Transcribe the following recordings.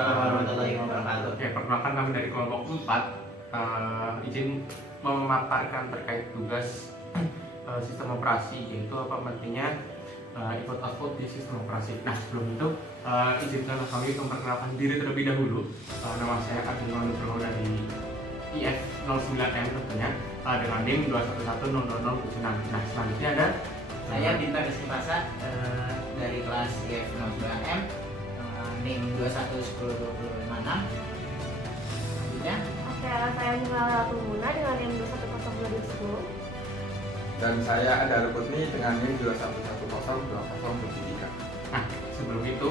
Waalaikumsalam warahmatullahi wabarakatuh. Oke, perkenalkan kami dari kelompok 4. Izin memaparkan terkait tugas sistem operasi, yaitu apa pentingnya input output di sistem operasi. Nah, sebelum itu izinkan kami memperkenalkan diri terlebih dahulu. Nama saya Arjuna Nugroho dari IF09M tentunya, dengan NIM 211000076. Nah, selanjutnya ada Saya Bintang Istifasa dari kelas IF09M, NIM 2110256. Selanjutnya Oke, saya Nila Tumuna dengan NIM 2102010. Dan saya ada Rukutni dengan NIM 211002073. Nah, sebelum itu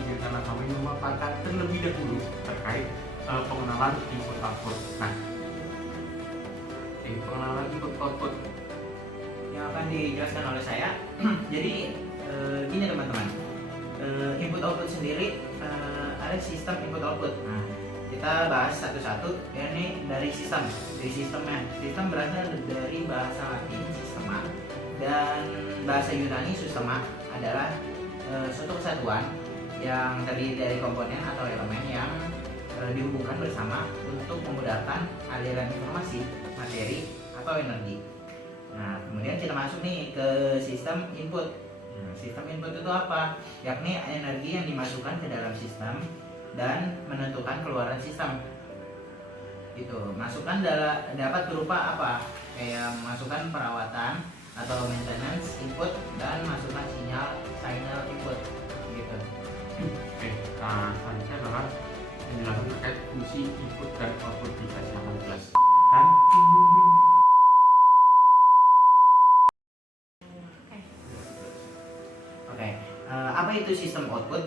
izinkan kami memaparkan terlebih dahulu terkait pengenalan input output. Nah, pengenalan input output. yang akan dijelaskan oleh saya. Jadi gini teman-teman, input output sendiri ada sistem input output. Nah, kita bahas satu-satu. Ini dari sistemnya. Sistem berasal dari bahasa Latin sistema dan bahasa Yunani systema adalah suatu kesatuan yang terdiri dari komponen atau elemen yang dihubungkan bersama untuk memudahkan aliran informasi, materi, atau energi. Nah, kemudian kita masuk nih ke sistem input. Nah, sistem input itu apa? Yakni energi yang dimasukkan ke dalam sistem dan menentukan keluaran sistem. Itu masukan dapat berupa apa? Kayak masukan perawatan atau maintenance input dan masukan signal input gitu. Oke, nah selanjutnya adalah penjelasan terkait fungsi input dan output device yang akan dijelaskan. Oke, apa itu sistem output?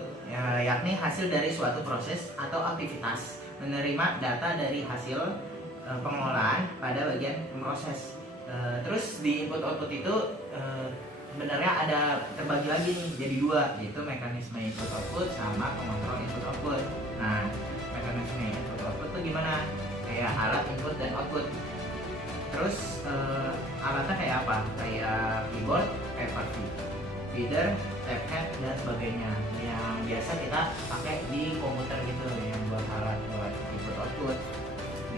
Yakni hasil dari suatu proses atau aktivitas menerima data dari hasil pengelolaan pada bagian proses. Terus di input output itu sebenarnya ada terbagi lagi nih jadi dua, yaitu mekanisme input output sama pengontrol input output. Nah, mekanisme input output itu gimana? Kayak alat input dan output. Terus alatnya kayak apa? Kayak keyboard, paper feeder, tape head dan sebagainya yang biasa kita pakai di komputer gitu, yang buat alat buat input output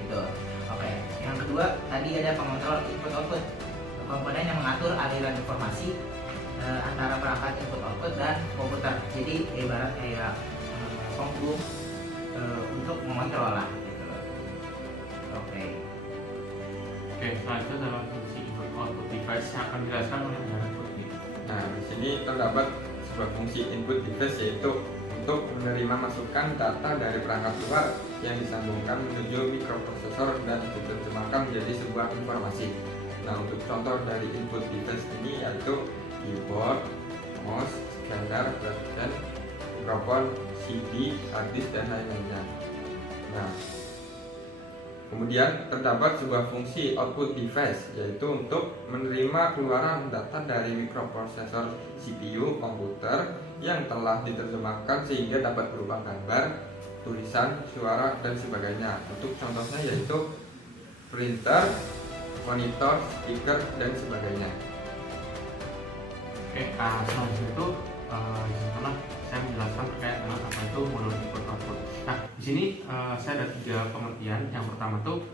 gitu. Oke, yang kedua tadi ada pengontrol input output, komponen yang mengatur aliran informasi antara perangkat input output dan komputer. Jadi ibarat kayak kompu untuk mengontrol lah gitu loh. Oke, Selanjutnya adalah fungsi input output device yang akan dijelaskan oleh Saudara Putri. Nah, di sini terdapat sebuah fungsi input device, yaitu untuk menerima masukan data dari perangkat luar yang disambungkan menuju mikroprosesor dan diterjemahkan menjadi sebuah informasi. Nah, untuk contoh dari input device ini yaitu keyboard, mouse, scanner, dan mikrofon, CD, hard disk, dan lain-lainnya. Nah, kemudian terdapat sebuah fungsi output device, yaitu untuk menerima keluaran data dari mikroprosesor CPU komputer yang telah diterjemahkan sehingga dapat berupa gambar, tulisan, suara, dan sebagainya. Untuk contohnya yaitu printer, monitor, speaker, dan sebagainya. Selanjutnya itu saya menjelaskan terkait dengan apa itu modul input output. Nah, di sini saya ada 3 pengertian. Yang pertama itu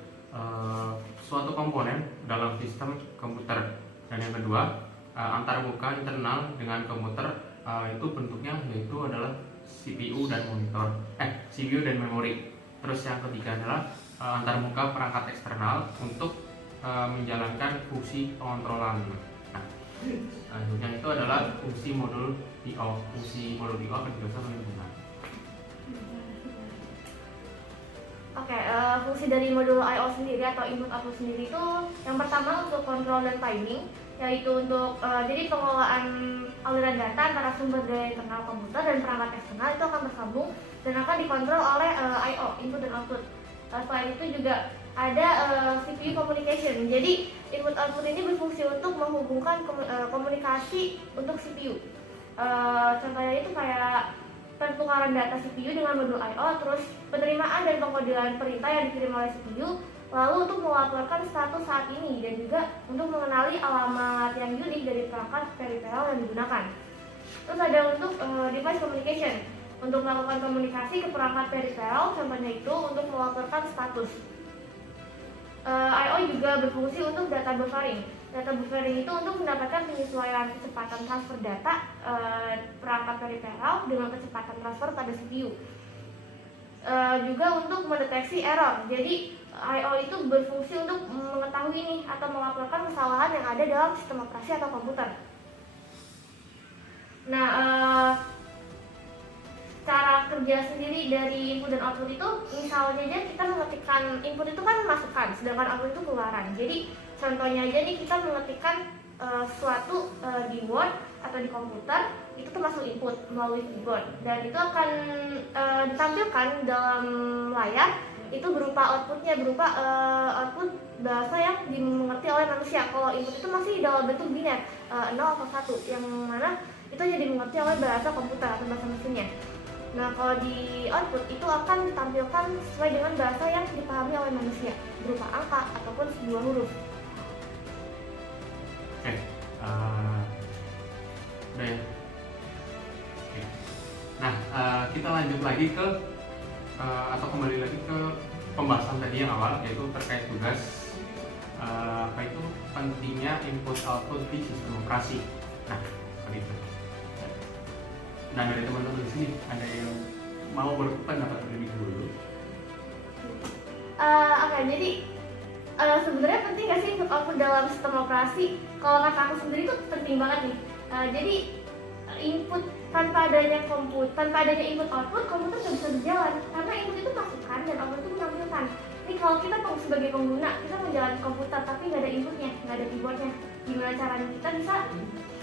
suatu komponen dalam sistem komputer, dan yang kedua antarmuka internal dengan komputer, itu bentuknya yaitu adalah CPU dan CPU dan memori. Terus yang ketiga adalah antarmuka perangkat eksternal untuk menjalankan fungsi pengontrolan. Nah, selanjutnya itu adalah fungsi modul I/O. Fungsi modul I/O akan dijelaskan oleh Bunda. Oke, fungsi dari modul I/O sendiri atau input output sendiri itu yang pertama untuk kontrol dan timing, yaitu untuk jadi pengelolaan aliran data antara sumber daya internal komputer dan perangkat eksternal itu akan bersambung dan akan dikontrol oleh I/O, input dan output. Selain itu juga ada CPU communication. Jadi input output ini berfungsi untuk menghubungkan komunikasi untuk CPU. Contohnya itu kayak pertukaran data CPU dengan modul I/O, terus penerimaan dan pengkodean perintah yang dikirim oleh CPU, lalu untuk melaporkan status saat ini dan juga untuk mengenali alamat yang unik dari perangkat peripheral yang digunakan. Terus ada untuk device communication. untuk melakukan komunikasi ke perangkat peripheral, contohnya itu untuk melaporkan status. I/O juga berfungsi untuk data buffering. Data buffering itu untuk mendapatkan penyesuaian kecepatan transfer data perangkat peripheral dengan kecepatan transfer pada CPU. Juga untuk mendeteksi error. Jadi I/O itu berfungsi untuk mengetahui nih atau melaporkan kesalahan yang ada dalam sistem operasi atau komputer. Nah, cara kerja sendiri dari input dan output itu, misalnya aja kita mengetikkan input itu kan masukan, sedangkan output itu keluaran. Jadi contohnya aja nih kita mengetikkan suatu di Word atau di komputer, itu termasuk input melalui keyboard, dan itu akan ditampilkan dalam layar. Itu berupa outputnya, berupa output bahasa yang dimengerti oleh manusia. Kalau input itu masih dalam bentuk biner 0 atau 1, yang mana itu hanya dimengerti oleh bahasa komputer atau bahasa mesinnya. Nah, kalau di output itu akan ditampilkan sesuai dengan bahasa yang dipahami oleh manusia, berupa angka ataupun sebuah huruf. Oke, udah ya. Oke. Nah, kita lanjut lagi ke atau kembali lagi ke pembahasan tadi yang awal, yaitu terkait tugas apa itu pentingnya input output di sistem operasi. Nah, seperti itu. Nah, dari teman-teman di sini ada yang mau berpendapat lebih dulu? Oke, jadi sebenarnya penting nggak sih input output dalam sistem operasi? Kalau kata aku sendiri itu penting banget nih. Jadi input tanpa adanya input output, komputer nggak bisa berjalan karena input itu masukan dan output itu menampilkan. Ini kalau kita sebagai pengguna, kita menjalankan komputer tapi nggak ada inputnya, nggak ada keyboardnya, gimana caranya kita bisa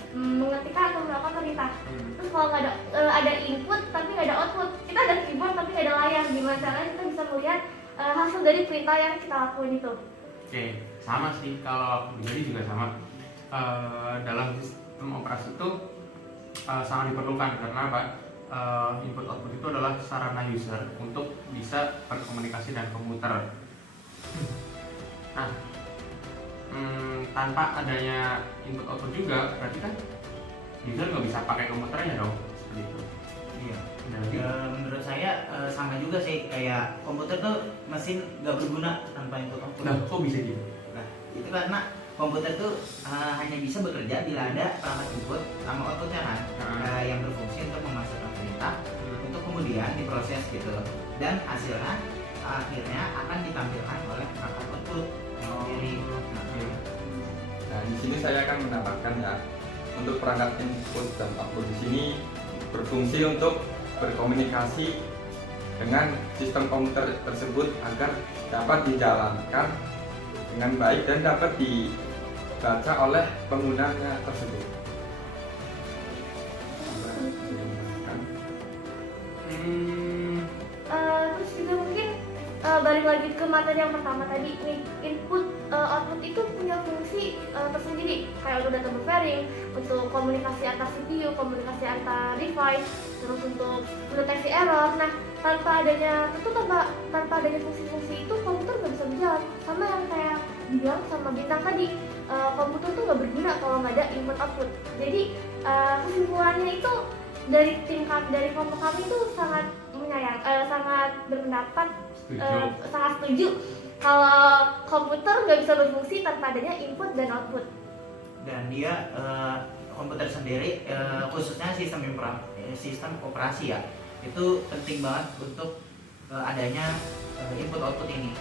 mengetikkan atau melakukan perintah? Terus kalau nggak ada input tapi nggak ada output, kita ada keyboard tapi nggak ada layar, gimana caranya kita bisa melihat hasil dari perintah yang kita lakuin itu? Oke, sama sih, kalau aku pribadi juga sama. Dalam sistem operasi itu sangat diperlukan karena apa? Input output itu adalah sarana user untuk bisa berkomunikasi dengan komputer. Nah, tanpa adanya input output juga berarti kan user nggak bisa pakai komputernya dong, seperti itu. Iya. Dan Menurut saya sama juga sih, kayak komputer tuh mesin gak berguna tanpa input output. nah, kok bisa gitu? Nah, itu karena komputer tuh hanya bisa bekerja bila ada perangkat input sama outputnya kan, yang berfungsi untuk memasukkan perintah untuk kemudian diproses gitu, dan hasilnya akhirnya akan ditampilkan oleh perangkat output sendiri. Nah, di sini saya akan menambahkan ya, untuk perangkat input dan output di sini berfungsi untuk berkomunikasi dengan sistem komputer tersebut agar dapat dijalankan dengan baik dan dapat dibaca oleh penggunanya tersebut. Terus juga mungkin balik lagi ke materi yang pertama tadi nih, input output itu punya fungsi tersendiri, kayak untuk data buffering, untuk komunikasi antar CPU, komunikasi antar device, terus untuk mendeteksi error. Nah, tanpa adanya fungsi-fungsi itu komputer nggak bisa berjalan. Sama yang kayak dibilang sama Bintang tadi, komputer tuh nggak berguna kalau nggak ada input output. Jadi kesimpulannya itu dari kelompok kami itu sangat sangat berpendapat, sangat setuju kalau komputer nggak bisa berfungsi tanpa adanya input dan output. Dan dia komputer sendiri, khususnya sistem operasi ya, itu penting banget untuk adanya input output ini.